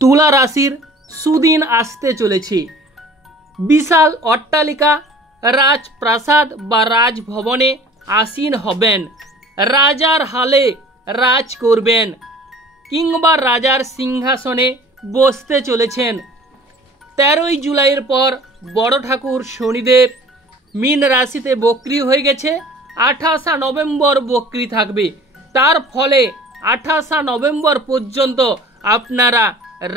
তুলা রাশির সুদিন আসতে চলেছে। বিশাল অট্টালিকা, রাজপ্রাসাদ বা রাজভবনে আসীন হবেন, রাজার হালে রাজ করবেন কিংবা রাজার সিংহাসনে বসতে চলেছেন। 13ই জুলাইয়ের পর বড় ঠাকুর শনিদেব মীন রাশিতে বক্রি হয়ে গেছে। 28 নভেম্বর বক্রি থাকবে। তার ফলে 28 নভেম্বর পর্যন্ত আপনারা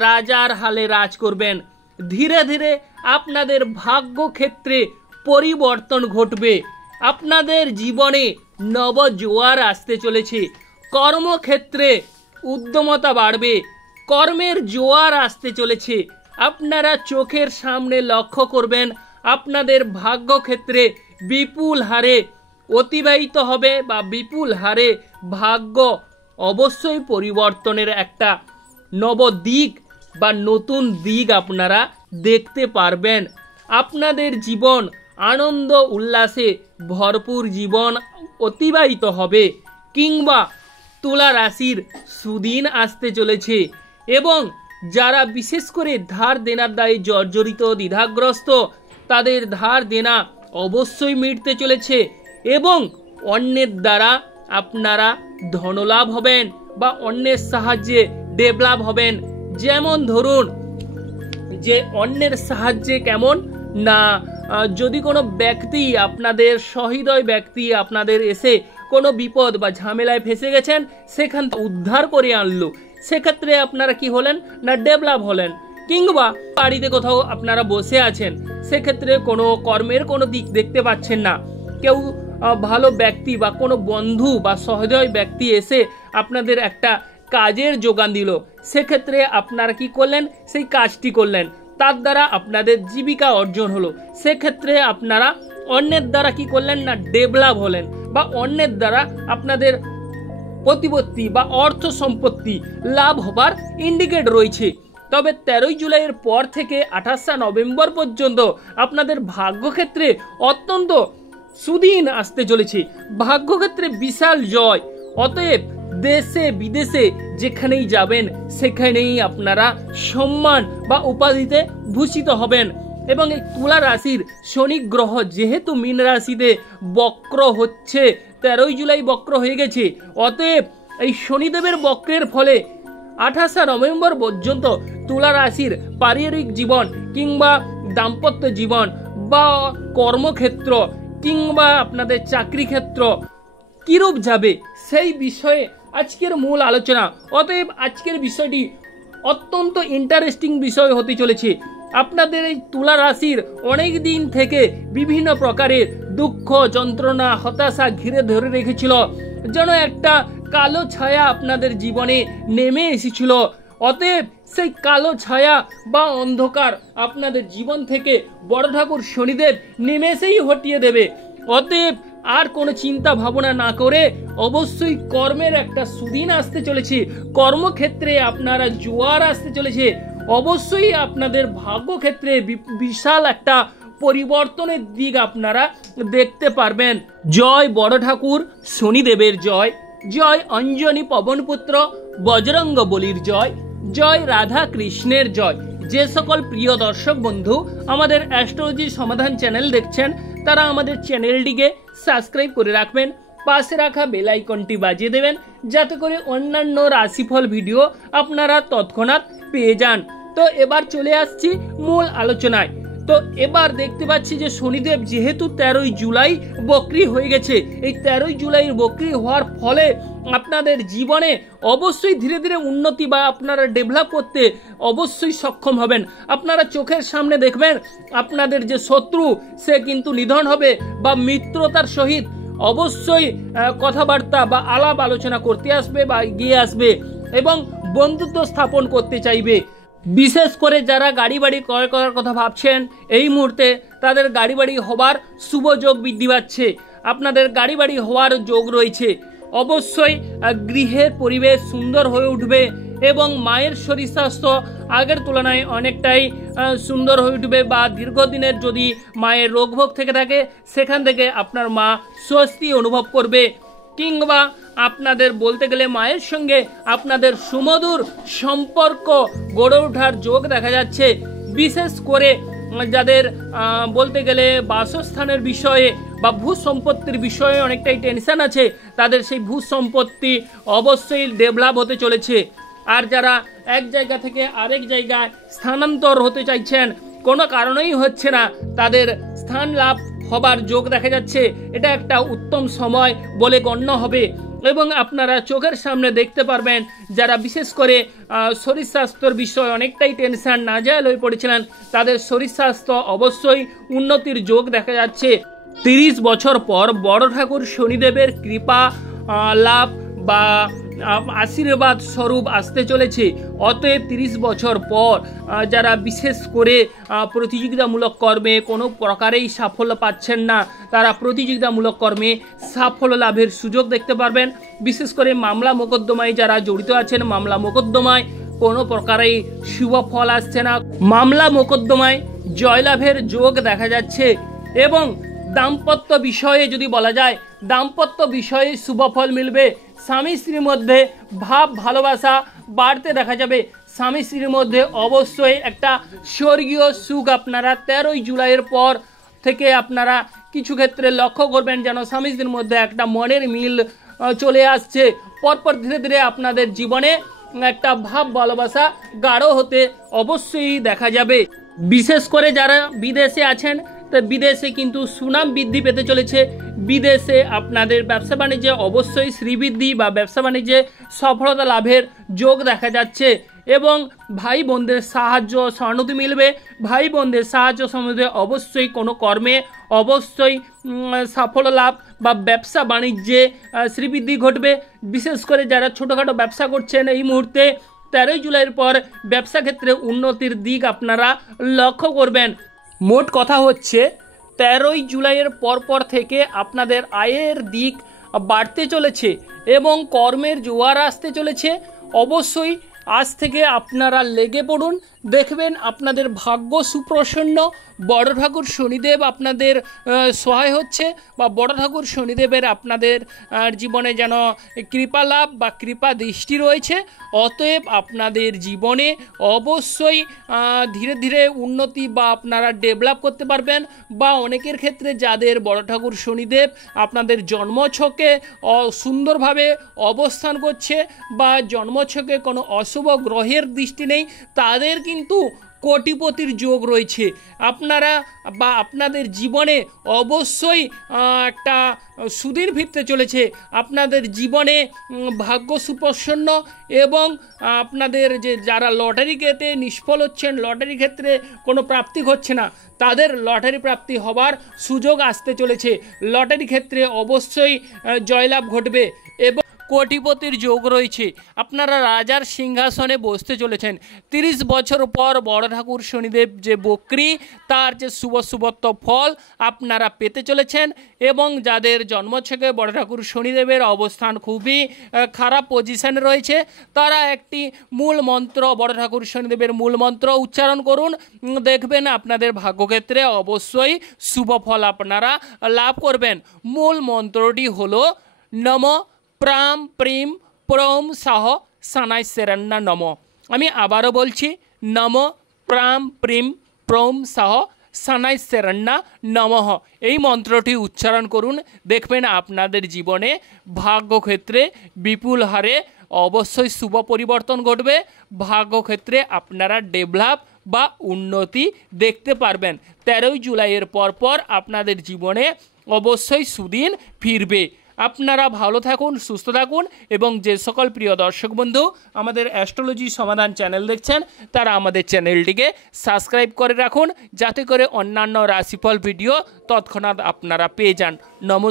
রাজার হালে রাজ করবেন। ধীরে ধীরে আপনাদের ভাগ্যক্ষেত্রে পরিবর্তন ঘটবে। আপনাদের জীবনে নবজোয়ার আসতে চলেছে। কর্মক্ষেত্রে উদ্যমতা বাড়বে, কর্মের জোয়ার আসতে চলেছে। আপনারা চোখের সামনে লক্ষ্য করবেন আপনাদের ভাগ্যক্ষেত্রে বিপুল হারে অতিবাহিত হবে বা বিপুল হারে ভাগ্য অবশ্যই পরিবর্তনের একটা নবদিক বা নতুন দিক আপনারা দেখতে পারবেন। আপনাদের জীবন আনন্দ উল্লাসে ভরপুর জীবন অতিবাহিত হবে কিংবা তুলা রাশির সুদিন আসতে চলেছে। এবং যারা বিশেষ করে ধার দেনার দায়ে জর্জরিত দ্বিধাগ্রস্ত, তাদের ধার দেনা অবশ্যই মিটতে চলেছে এবং অন্যের দ্বারা আপনারা ধনলাভ হবেন বা অন্যের সাহায্যে ডেভেলপ হবেন। যেমন ধরুন যে অন্যের সাহায্যে কেমন না, যদি কোনো ব্যক্তি আপনাদের সহৃদয় ব্যক্তি আপনাদের এসে কোনো বিপদ বা ঝামেলায় ফেসে গেছেন, সেখান থেকে উদ্ধার করে আনলো, সেক্ষেত্রে আপনারা কি হলেন না ডেভেলপ হলেন। কিংবা বাড়িতে কোথাও আপনারা বসে আছেন, সেক্ষেত্রে কোনো কর্মের কোনো দিক দেখতে পাচ্ছেন না, কেউ ভালো ব্যক্তি বা কোনো বন্ধু বা সহৃদয় ব্যক্তি এসে আপনাদের একটা কাজের যোগান দিল, সেক্ষেত্রে আপনারা কি করলেন, সেই কাজটি করলেন, তার দ্বারা আপনাদের জীবিকা অর্জন হলো। সেক্ষেত্রে আপনারা অন্যের দ্বারা কি করলেন না ডেভেলপ হলেন বা অন্যের দ্বারা আপনাদের প্রতিপত্তি বা অর্থ সম্পত্তি লাভ হবার ইন্ডিকেট রয়েছে। তবে 13ই জুলাইয়ের পর থেকে 28 নভেম্বর পর্যন্ত আপনাদের ভাগ্যক্ষেত্রে অত্যন্ত সুদিন আসতে চলেছে, ভাগ্যক্ষেত্রে বিশাল জয়। অতএব দেশে বিদেশে যেখানেই যাবেন সেখানেই আপনারা সম্মান বা উপাধিতে ভূষিত হবেন। এবং এই তুলা রাশির শনি গ্রহ যেহেতু মীন রাশিতে বক্র হচ্ছে, 13ই জুলাই বক্র হয়ে গেছে, অতএব এই শনিদেবের বক্রের ফলে 28 নভেম্বর পর্যন্ত তুলা রাশির পারিবারিক জীবন কিংবা দাম্পত্য জীবন বা কর্মক্ষেত্র কিংবা আপনাদের চাকরি ক্ষেত্র কিরূপ যাবে সেই বিষয়ে আজকের মূল আলোচনা। অতএব আজকের বিষয়টি অত্যন্ত ইন্টারেস্টিং বিষয় হতে চলেছে। আপনাদের এই তুলা রাশির অনেক দিন থেকে বিভিন্ন প্রকারের দুঃখ, যন্ত্রণা, হতাশা ঘিরে ধরে রেখেছিল, যেন একটা কালো ছায়া আপনাদের জীবনে নেমে এসেছিল। অতএব সেই কালো ছায়া বা অন্ধকার আপনাদের জীবন থেকে বড় ঠাকুর শনিদেব নিমেষেই হটিয়ে দেবে। অতএব আর কোনো চিন্তা ভাবনা না করে অবশ্যই কর্মের একটা সুদিন আসতে চলেছে, কর্মক্ষেত্রে আপনারা জোয়ার আসতে চলেছে। অবশ্যই আপনাদের ভাগ্যক্ষেত্রে বিশাল একটা পরিবর্তনের দিক আপনারা দেখতে পারবেন। জয় বড় ঠাকুর শনিদেবের জয়, জয় অঞ্জনী পবনপুত্র বজরঙ্গ বলির জয়, জয় রাধা কৃষ্ণের জয়। যে সকল প্রিয় দর্শক বন্ধু আমাদের অ্যাস্ট্রোলজি সমাধান চ্যানেল দেখছেন, তারা আমাদের চ্যানেলটিকে সাবস্ক্রাইব করে রাখবেন, পাশে রাখা বেল আইকনটি বাজিয়ে দেবেন, যাতে করে অন্যান্য রাশিফল ভিডিও আপনারা তৎক্ষণাৎ পেয়ে যান। তো এবার চলে আসছি মূল আলোচনায়। তো এবার দেখতে পাচ্ছি যে শনিদেব যেহেতু 13ই জুলাই বক্রি হয়ে গেছে, এই 13ই জুলাইয়ের বক্রি হওয়ার ফলে আপনাদের জীবনে অবশ্যই ধীরে ধীরে উন্নতি বা আপনারা ডেভেলপ করতে অবশ্যই সক্ষম হবেন। আপনারা চোখের সামনে দেখবেন আপনাদের যে শত্রু সে কিন্তু নিধন হবে বা মিত্রতার সহিত অবশ্যই কথাবার্তা বা আলাপ আলোচনা করতে আসবে বা এগিয়ে আসবে এবং বন্ধুত্ব স্থাপন করতে চাইবে। বিশেষ করে যারা গাড়ি বাড়ি ক্রয় করার কথা ভাবছেন, এই মুহূর্তে তাদের গাড়ি বাড়ি হবার শুভ যোগ বৃদ্ধি পাচ্ছে, আপনাদের গাড়ি বাড়ি হওয়ার যোগ রয়েছে। অবশ্যই গৃহের পরিবেশ সুন্দর হয়ে উঠবে এবং মায়ের শরীর স্বাস্থ্য আগের তুলনায় অনেকটাই সুন্দর হয়ে উঠবে বা দীর্ঘদিনের যদি মায়ের রোগভোগ থেকে থাকে সেখান থেকে আপনার মা স্বস্তি অনুভব করবে কিংবা আপনাদের বলতে গেলে মায়ের সঙ্গে আপনাদের সুমধুর সম্পর্ক গড়ে ওঠার যোগ দেখা যাচ্ছে। বিশেষ করে যাদের বলতে গেলে বাসস্থানের বিষয়ে বা ভূ সম্পত্তির বিষয়ে অনেকটাই টেনশন আছে, তাদের সেই ভূ সম্পত্তি অবশ্যই ডেভেলপ হতে চলেছে। আর যারা এক জায়গা থেকে আরেক জায়গায় স্থানান্তর হতে চাইছেন, কোনো কারণেই হচ্ছে না, তাদের স্থান লাভ হবার যোগ দেখা যাচ্ছে। এটা একটা উত্তম সময় বলে গণ্য হবে এবং আপনারা চোখের সামনে দেখতে পারবেন যারা বিশেষ করে শরীর স্বাস্থ্যের বিষয়ে অনেকটাই টেনশন নাজেহাল হয়ে পড়েছিলেন, তাদের শরীর স্বাস্থ্য অবশ্যই উন্নতির যোগ দেখা যাচ্ছে। 30 বছর পর বড় ঠাকুর শনিদেবের কৃপা লাভ বা আশীর্বাদ স্বরূপ আসতে চলেছে। অতএব 30 বছর পর যারা বিশেষ করে প্রতিযোগিতামূলক কর্মে কোনো প্রকারেই সাফল্য পাচ্ছেন না, তারা প্রতিযোগিতামূলক কর্মে সাফল্য লাভের সুযোগ দেখতে পারবেন। বিশেষ করে মামলা মোকদ্দমায় যারা জড়িত আছেন, মামলা মোকদ্দমায় কোনো প্রকারেই শুভ ফল আসছে না, মামলা মোকদ্দমায় জয়লাভের যোগ দেখা যাচ্ছে। এবং দাম্পত্য বিষয়ে যদি বলা যায়, দাম্পত্য বিষয়ে শুভ ফল মিলবে। স্বামী স্ত্রীর মধ্যে ভাব ভালোবাসা বাড়তে দেখা যাবে। স্বামী স্ত্রীর মধ্যে অবশ্যই একটা স্বর্গীয় সুখ আপনারা 13 জুলাইয়ের পর থেকে আপনারা কিছু ক্ষেত্রে লক্ষ্য করবেন, যেন স্বামী স্ত্রীর মধ্যে একটা মনের মিল চলে আসছে। পরপর ধীরে ধীরে আপনাদের জীবনে একটা ভাব ভালোবাসা গাঢ় হতে অবশ্যই দেখা যাবে। বিশেষ করে যারা বিদেশে আছেন, তো বিদেশে কিন্তু সুনাম বৃদ্ধি পেতে চলেছে। বিদেশে আপনাদের ব্যবসা বাণিজ্যে অবশ্যই শ্রীবৃদ্ধি বা ব্যবসা বাণিজ্যে সফলতা লাভের যোগ দেখা যাচ্ছে। এবং ভাই বোনদের সাহায্য সহানুভূতি মিলবে। ভাই বোনদের সাহায্য সহানুভূতি অবশ্যই কোনো কর্মে অবশ্যই সাফল্য লাভ বা ব্যবসা বাণিজ্যে শ্রীবৃদ্ধি ঘটবে। বিশেষ করে যারা ছোটোখাটো ব্যবসা করছেন, এই মুহূর্তে 13 জুলাইয়ের পর ব্যবসা ক্ষেত্রে উন্নতির দিক আপনারা লক্ষ্য করবেন। মোট কথা হচ্ছে 13 জুলাইয়ের পর থেকে আপনাদের আয়ের দিক বাড়তে চলেছে এবং কর্মের জোয়ার আসতে চলেছে। অবশ্যই আজ থেকে আপনারা লেগে পড়ুন, দেখবেন আপনাদের ভাগ্য সুপ্রসন্ন। বড় ঠাকুর শনিদেব আপনাদের সহায় হচ্ছে বা বড় ঠাকুর শনিদেবের আপনাদের জীবনে যেন কৃপা লাভ বা কৃপা দৃষ্টি রয়েছে। অতএব আপনাদের জীবনে অবশ্যই ধীরে ধীরে উন্নতি বা আপনারা ডেভেলপ করতে পারবেন। বা অনেকের ক্ষেত্রে যাদের বড় ঠাকুর শনিদেব আপনাদের জন্মছকে সুন্দরভাবে অবস্থান করছে বা জন্মছকে কোনো অশুভ গ্রহের দৃষ্টি নেই, তাদের কিন্তু কোটিপতির যোগ রয়েছে। আপনারা বা আপনাদের জীবনে অবশ্যই একটা সুদিন ফিরতে চলেছে। আপনাদের জীবনে ভাগ্য সুপ্রসন্ন এবং আপনাদের যে যারা লটারি কেটে নিষ্ফল হচ্ছেন, লটারি ক্ষেত্রে কোনো প্রাপ্তি হচ্ছে না, তাদের লটারি প্রাপ্তি হবার সুযোগ আসতে চলেছে। লটারি ক্ষেত্রে অবশ্যই জয়লাভ ঘটবে এবং কোটিপতির যোগ রয়েছে। আপনারা রাজার সিংহাসনে বসতে চলেছেন। 30 বছর পর বড় ঠাকুর শনিদেব যে বক্রী, তার যে শুভত্ব ফল আপনারা পেতে চলেছেন। এবং যাদের জন্মছকে বড় ঠাকুর শনিদেবের অবস্থান খুবই খারাপ পজিশনে রয়েছে, তারা একটি মূল মন্ত্র, বড় ঠাকুর শনিদেবের মূল মন্ত্র উচ্চারণ করুন, দেখবেন আপনাদের ভাগ্যক্ষেত্রে অবশ্যই শুভ ফল আপনারা লাভ করবেন। মূল মন্ত্রটি হলো নম প্রাম প্রিম প্রম সাহ সানাই সেরান্না নম। আমি আবারও বলছি, নম প্রাম প্রিম প্রম সাহ সানাই সেরান্না নমঃ। এই মন্ত্রটি উচ্চারণ করুন, দেখবেন আপনাদের জীবনে ভাগ্যক্ষেত্রে বিপুল হারে অবশ্যই শুভ পরিবর্তন ঘটবে। ভাগ্যক্ষেত্রে আপনারা ডেভেলপ বা উন্নতি দেখতে পারবেন। 13 জুলাইয়ের পর আপনাদের জীবনে অবশ্যই সুদিন ফিরবে। আপনারা ভালো থাকুন, সুস্থ থাকুন এবং যে সকল প্রিয় দর্শক বন্ধু আমাদের অ্যাস্ট্রোলজি সমাধান চ্যানেল দেখছেন, তারা আমাদের চ্যানেলটিকে সাবস্ক্রাইব করে রাখুন, যাতে করে অন্যান্য রাশিফল ভিডিও তৎক্ষণাৎ আপনারা পেয়ে যান। নমস্কার।